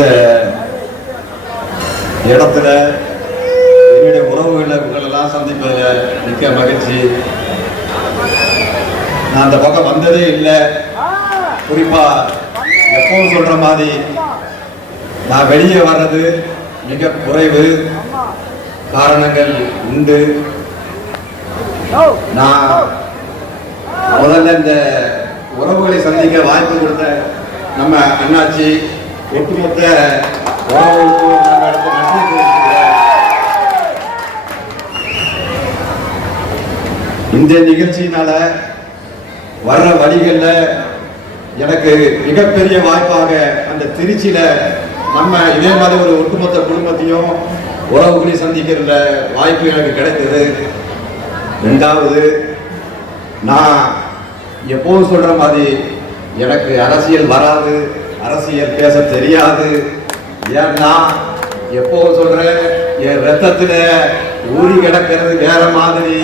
இந்த இடத்துல என்னுடைய உறவுகளை உங்களெல்லாம் சந்திப்பதில் மிக்க மகிழ்ச்சி. நான் அந்த பக்கம் வந்ததே இல்லை. குறிப்பா எப்பவும் சொல்ற மாதிரி நான் வெளியே வர்றது மிக குறைவு. காரணங்கள் உண்டு. நான் முதல்ல இந்த உறவுகளை சந்திக்க வாய்ப்பு கொடுத்த நம்ம அண்ணாச்சி ஒட்டுமொத்த இந்த நிகழ்ச்சியினால வர்ற வழிகளில் எனக்கு மிகப்பெரிய வாய்ப்பாக அந்த திருச்சியில நம்ம இதே மாதிரி ஒரு ஒட்டுமொத்த குடும்பத்தையும் உறவுகளையும் சந்திக்கிற வாய்ப்பு எனக்கு கிடைத்தது. ரெண்டாவது நான் எப்போதும் சொல்ற மாதிரி எனக்கு அரசியல் வராது. அரசியல் பேச தெரியாது. ஏன்னா எப்போ சொல்றேன் என் ரத்தத்துல ஊறி கிடக்கிறது வேற மாதிரி.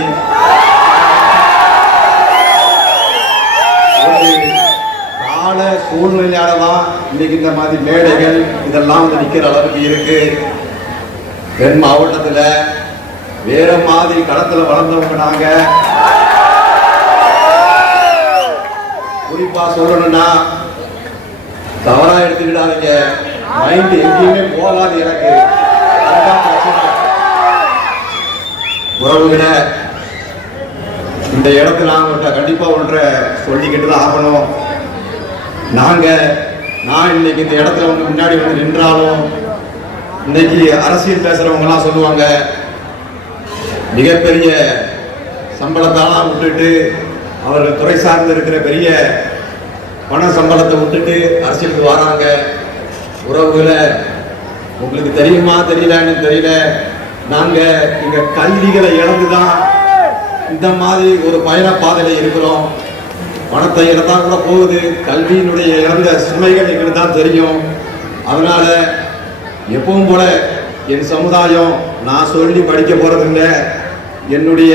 கால சூழ்நிலையால தான் இன்னைக்கு இந்த மாதிரி மேடைகள் இதெல்லாம் வந்து நிக்கிற அளவுக்கு இருக்கு. தென் மாவட்டத்துல வேற மாதிரி களத்துல வளர்ந்தவங்க நாங்க. குறிப்பா சொல்லணும்னா தவறா எடுத்துக்கிடாதீங்க. மைண்ட் எங்கேயுமே போகாது எனக்கு. அதுதான் உறவுகளை இந்த இடத்துல அவங்கள்ட்ட கண்டிப்பாக கண்டிப்பா ஒன்றை சொல்லிக்கிட்டு தான் ஆகணும். நாங்க நான் இன்னைக்கு இந்த இடத்துல வந்து முன்னாடி வந்து நின்றாலும் இன்னைக்கு அரசியல் பேசுறவங்க சொல்லுவாங்க மிகப்பெரிய சம்பளத்தாலாம் விட்டுட்டு அவர்கள் துறை சார்ந்து இருக்கிற பெரிய பண சம்பளத்தை விட்டுட்டு அரசியலுக்கு வராங்க. உறவுகளை உங்களுக்கு தெரியுமா தெரியலன்னு தெரியல. நாங்க இங்க கல்விகளை இழந்து தான் இந்த மாதிரி ஒரு பயண பாதையில இருக்கிறோம். பணத்தை இழந்தா கூட போகுது. கல்வியினுடைய இழந்த சுமைகள் எங்களுக்கு தான் தெரியும். அதனால எப்பவும் போல என் சமுதாயம் நான் சொல்லி படிக்க போறதில்ல. என்னுடைய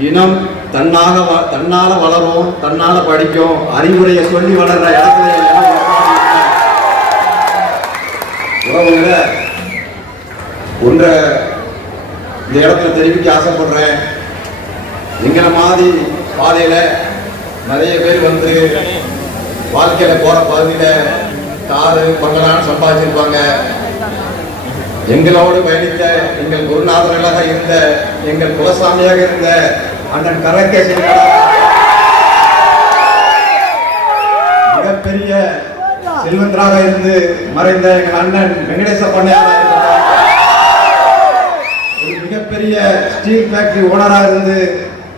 இனம் தன்னாக வ- தன்னால வளரும் தன்னால படிக்கும் அறிவுரையை சொல்லி வளர்ற இடத்துல என் உறவுகளை ஒன்றை இந்த இடத்துல தெரிவிக்க ஆசைப்படுறேன். எங்களை மாதிரி பாதையில் நிறைய பேர் வந்து வாழ்க்கையில் போகிற பகுதியில் காரு பங்களான்னு சம்பாதிச்சிருப்பாங்க. எங்களோடு பயணித்த எங்கள் குருநாதர்களாக இருந்த எங்கள் குலசாமியாக இருந்த அண்ணன் கரகேசி மிகப்பெரிய செல்வந்தராக இருந்து மறைந்த எங்கள் அண்ணன் வெங்கடேச பண்ணையாராக ஒரு மிகப்பெரிய ஸ்டீல் ஃபேக்டரி ஓனராக இருந்து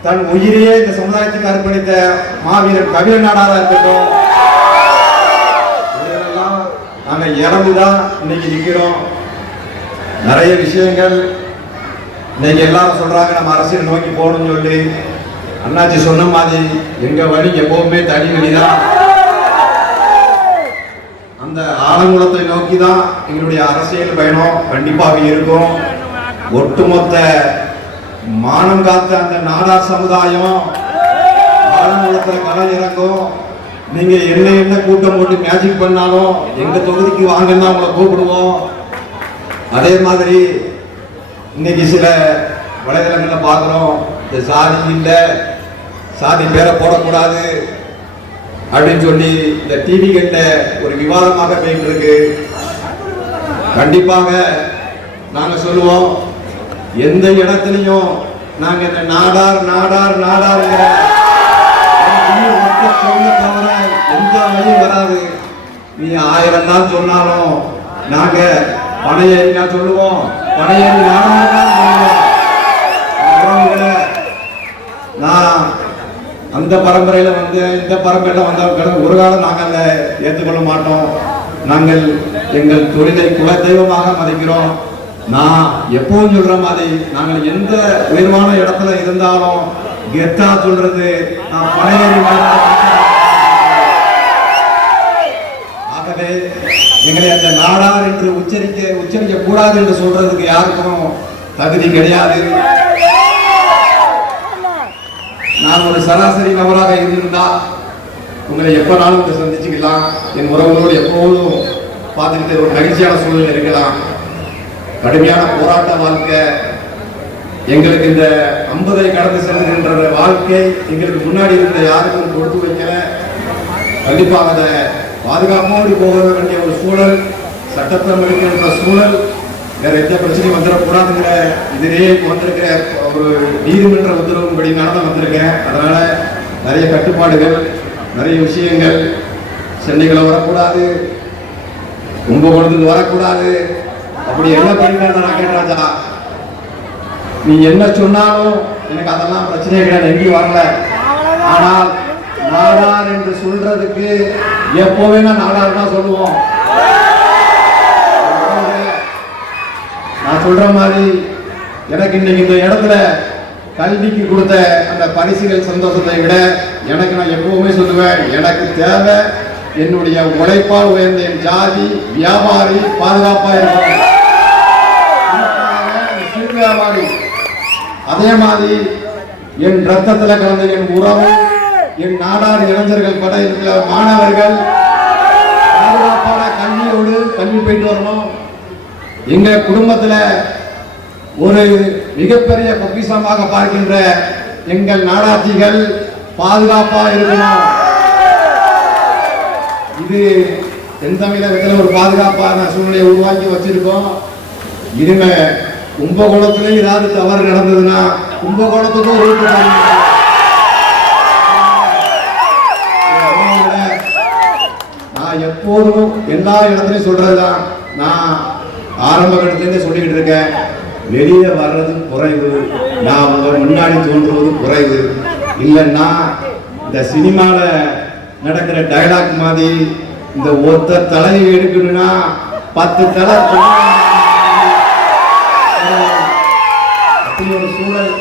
தன் உயிரையே இந்த சமுதாயத்துக்கு அர்ப்பணித்த மாவீரன் கபிலன் நாடாக இருக்கட்டும். நாங்கள் இறந்து இறந்துதான் இன்னைக்கு நிற்கிறோம். நிறைய விஷயங்கள் இன்னைக்கு எல்லாரும் சொல்றாங்க நம்ம அரசியல் நோக்கி போகணும்னு சொல்லி. அண்ணாச்சி சொன்ன மாதிரி எங்க வழி எப்பவுமே தனி வழிதான் அந்த ஆலங்குளத்தை நோக்கி தான் எங்களுடைய அரசியல் பயணம் கண்டிப்பாக இருக்கும். ஒட்டுமொத்த மானம் காத்த அந்த நாடார் சமுதாயம் ஆலங்குளத்தில் களம் இறங்கும். நீங்க என்ன என்ன கூட்டம் போட்டு மேஜிக் பண்ணாலும் எங்க தொகுதிக்கு வாங்கன்னா உங்களை கூப்பிடுவோம். அதே மாதிரி இன்னைக்கு சில வலைதளங்களில் பார்க்குறோம் இந்த சாதி இல்லை சாதி பேரை போடக்கூடாது அப்படின்னு சொல்லி இந்த டிவி கிட்ட ஒரு விவாதமாக போயிட்டு இருக்கு. கண்டிப்பாக நாங்கள் சொல்லுவோம் எந்த இடத்துலையும் நாங்கள் இந்த நாடார் நாடார் நாடார் சொல்ல தவிர எந்த வழியும் வராது. நீ ஆயிரம் தான் சொன்னாலும் நாங்கள் பனையேறி சொல்லுவோம். பனையேறி தான் நான் அந்த பரம்பரையில வந்து இந்த பரம்பரையில வந்தவங்க ஒரு காலம் நாங்கள் அதை ஏற்றுக்கொள்ள மாட்டோம். நாங்கள் எங்கள் தொழிலை குலதெய்வமாக மதிக்கிறோம். நான் எப்பவும் சொல்ற மாதிரி நாங்கள் எந்த உயர்வான இடத்துல இருந்தாலும் கெத்தா சொல்றது நான் பழையறி எங்களை அந்த நாடார் என்று உச்சரிக்க உச்சரிக்க கூடாது என்று சொல்றதுக்கு யாருக்கும் தகுதி கிடையாது. நான் ஒரு சராசரி நபராக இருந்திருந்தா உங்களை எப்பனாலும் நாளும் சந்திச்சுக்கலாம். என் உறவுகளோடு எப்போதும் பார்த்துக்கிட்டு ஒரு மகிழ்ச்சியான சூழ்நிலை இருக்கலாம். கடுமையான போராட்ட வாழ்க்கை. எங்களுக்கு இந்த ஐம்பதை கடந்து செல்கின்ற வாழ்க்கை எங்களுக்கு முன்னாடி இருந்த யாருக்கும் கொடுத்து வைக்கல. கண்டிப்பாக அதை பாதுகாப்போடு போக வேண்டிய ஒரு சூழல் சட்டத்திரம் இருக்கின்ற சூழல் வேற எந்த பிரச்சனையும் வந்துடக்கூடாதுங்கிற இதிலேயே வந்திருக்கிற ஒரு நீதிமன்ற உத்தரவுப்படி நான் தான் வந்திருக்கேன். அதனால நிறைய கட்டுப்பாடுகள் நிறைய விஷயங்கள் சென்னைகளை வரக்கூடாது கும்பகோணத்துக்கு வரக்கூடாது. அப்படி என்ன பண்ணிருக்காங்க ராக்கெட் ராஜா? நீ என்ன சொன்னாலும் எனக்கு அதெல்லாம் பிரச்சனை கிடையாது எங்கேயும் வரல. ஆனால் நாடார் என்று சொல்றதுக்கு எப்போவே நான் நாடார் தான் சொல்லுவோம். நான் சொல்ற மாதிரி எனக்கு இன்னைக்கு இந்த இடத்துல கல்விக்கு கொடுத்த அந்த பரிசுகள் சந்தோஷத்தை விட எனக்கு நான் எப்பவுமே சொல்லுவேன் எனக்கு தேவை என்னுடைய உழைப்பால் உயர்ந்த என் ஜாதி வியாபாரி பாதுகாப்பா இருக்கணும். சிறு வியாபாரி. அதே மாதிரி என் ரத்தத்துல கலந்த என் உறவு என் நாடார் இளைஞர்கள் பட இருக்கிற மாணவர்கள். பாதுகாப்பான கல்வியோடு கல்வி போயிட்டு வரணும். எங்க குடும்பத்துல ஒரு மிகப்பெரிய பொக்கிசமாக பார்க்கின்ற எங்கள் நாடாட்சிகள் பாதுகாப்பா இருக்கணும். இது தென் தமிழகத்தில் ஒரு பாதுகாப்பான சூழ்நிலையை உருவாக்கி வச்சிருக்கோம். இனிமே கும்பகோணத்துல ஏதாவது தவறு நடந்ததுன்னா கும்பகோணத்துக்கும் ஒரு நான் எப்போதும் எல்லா இடத்துலையும் சொல்றதுதான். நான் ஆரம்ப கட்டத்துலேருந்தே சொல்லிக்கிட்டு இருக்கேன். வெளியே வர்றது குறைவு. நான் உங்க முன்னாடி தோன்றுவது குறைவு. இல்லைன்னா இந்த சினிமாவில் நடக்கிற டயலாக் மாதிரி இந்த ஒத்த தலையை எடுக்கணும்னா பத்து தலை அப்படி ஒரு சூழல்.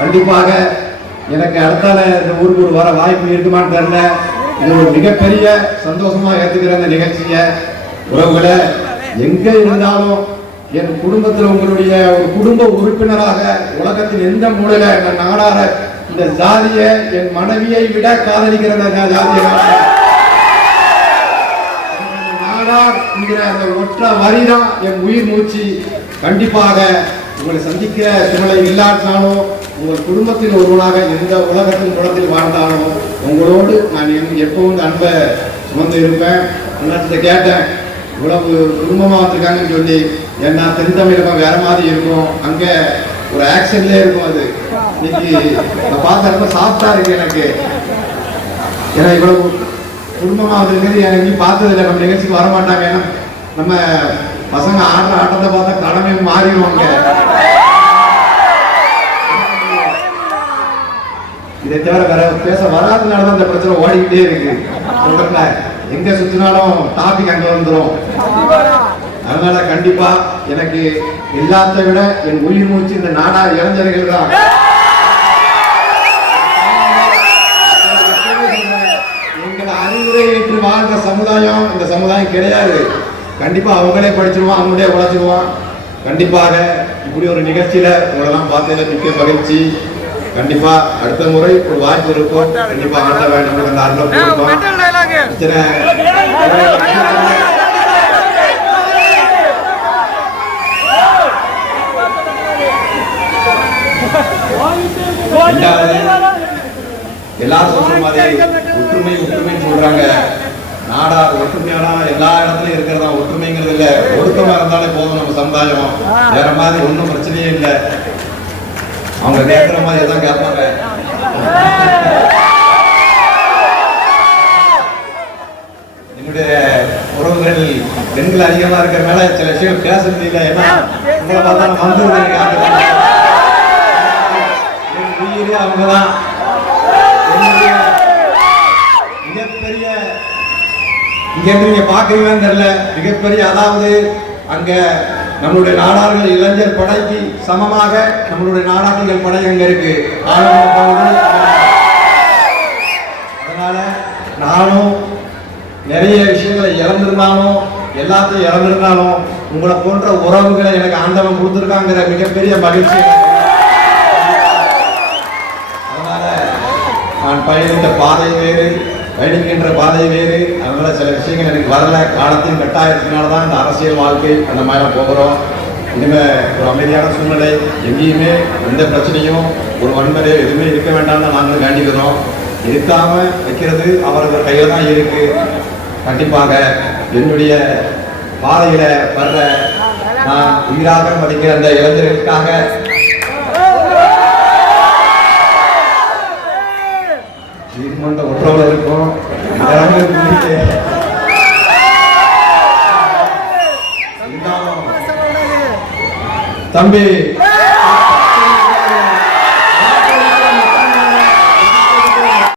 கண்டிப்பாக எனக்கு அடுத்தால இந்த ஊருக்கு ஒரு வர வாய்ப்பு இருக்குமான்னு தெரியல. இது ஒரு மிகப்பெரிய சந்தோஷமா ஏத்துக்கிற அந்த நிகழ்ச்சியை உறவுகளை எங்க இருந்தாலும் என் குடும்பத்தில் உங்களுடைய ஒரு குடும்ப உறுப்பினராக உலகத்தின் எந்த மூலையில என் நாடார இந்த ஜாதியை என் மனைவியை விட காதலிக்கிற ஜாதிய நான் நாடார் என்கிற அந்த ஒற்ற வரிதான் என் உயிர் மூச்சு. கண்டிப்பாக உங்களை சந்திக்கிற சூழலை இல்லாட்டாலும் உங்கள் குடும்பத்தில் ஒருவனாக எந்த உலகத்தின் குளத்தில் வாழ்ந்தாலும் உங்களோடு நான் என் எப்பவும் அன்பை சுமந்து இருப்பேன். எல்லாத்திட்ட கேட்டேன். இவ்வளவு குடும்பமாக வந்திருக்காங்கன்னு சொல்லி ஏன்னா தென் தமிழகம் வேற மாதிரி இருக்கும். அங்கே ஒரு ஆக்ஷன்லயே இருக்கும் அது. இன்னைக்கு நான் பார்த்த ரொம்ப சாஃப்டா இருக்கு எனக்கு. ஏன்னா இவ்வளவு குடும்பமாக வந்திருக்கிறது எனக்கு பார்த்தது இல்லை நம்ம நிகழ்ச்சிக்கு வர மாட்டாங்க ஏன்னா நம்ம பசங்க ஆடுற ஆட்டத்தை பார்த்தா கடமையும் மாறிடுவாங்க இதை தவிர வேற பேச வராதனால தான் இந்த பிரச்சனை ஓடிக்கிட்டே இருக்கு. சொல்றேன்ல எங்க சுத்தினாலும் டாபிக் அங்க வந்துரும். அதனால கண்டிப்பா எனக்கு எல்லாத்தை விட என் உயிர் மூச்சு இந்த நாடா இளைஞர்கள் தான். எங்களை அறிவுரை ஏற்று வாழ்ந்த சமுதாயம் இந்த சமுதாயம் கிடையாது. கண்டிப்பா அவங்களே படிச்சிருவான் அவங்களே உழைச்சிருவான். கண்டிப்பாக இப்படி ஒரு நிகழ்ச்சியில உங்களெல்லாம் பார்த்ததுல மிக்க மகிழ்ச்சி. கண்டிப்பா அடுத்த முறை ஒரு வாய்ப்பு இருக்கும். கண்டிப்பா ஆட்ட வேண்டும் அந்த அருளை எல்லாரும் சொல்ற மாதிரி ஒற்றுமை ஒற்றுமைன்னு சொல்றாங்க. நாடா ஒற்றுமையானா எல்லா இடத்துலயும் இருக்கிறதா ஒற்றுமைங்கிறது இல்ல. ஒழுக்கமா இருந்தாலே போதும் நம்ம சமுதாயம். வேற மாதிரி ஒண்ணும் பிரச்சனையே இல்லை. அவங்க கேட்குற மாதிரி தான் கேட்பாங்க என்னுடைய உறவுகள் பெண்கள் அதிகமா இருக்கிறனால சில விஷயம் பேச முடியல. ஏன்னா உங்களை பார்த்தா நான் உயிரே அவங்கதான். என்னுடைய மிகப்பெரிய இங்க இருந்து நீங்க தெரியல. மிகப்பெரிய அதாவது அங்க நம்மளுடைய நாடார்கள் இளைஞர் படைக்கு சமமாக நம்மளுடைய நாடார்கள் படை அங்க இருக்கு? அதனால நானும் நிறைய விஷயங்களை இழந்திருந்தாலும் எல்லாத்தையும் இழந்திருந்தாலும் உங்களை போன்ற உறவுகளை எனக்கு ஆண்டவன் கொடுத்துருக்காங்கிற மிகப்பெரிய மகிழ்ச்சி. அதனால நான் பயணித்த பாதை வேறு. பயணிக்கின்ற பாதை வேறு. அதனால் சில விஷயங்கள் எனக்கு வரல. காலத்தின் கட்டாயத்தினால தான் இந்த அரசியல் வாழ்க்கை அந்த மாதிரிலாம் போகிறோம். இனிமேல் ஒரு அமைதியான சூழ்நிலை. எங்கேயுமே எந்த பிரச்சனையும் ஒரு வன்முறை எதுவுமே இருக்க வேண்டாம் தான் நாங்களும் வேண்டிக்கிறோம். இருக்காம வைக்கிறது அவர்கள் கையில் தான் இருக்குது கண்டிப்பாக என்னுடைய பாதையில் வர்ற நான் உயிராக மதிக்கிற அந்த இளைஞர்களுக்காக நீதிமன்ற ஒற்றவர்கள் இருக்கும் எல்லாமே தம்பி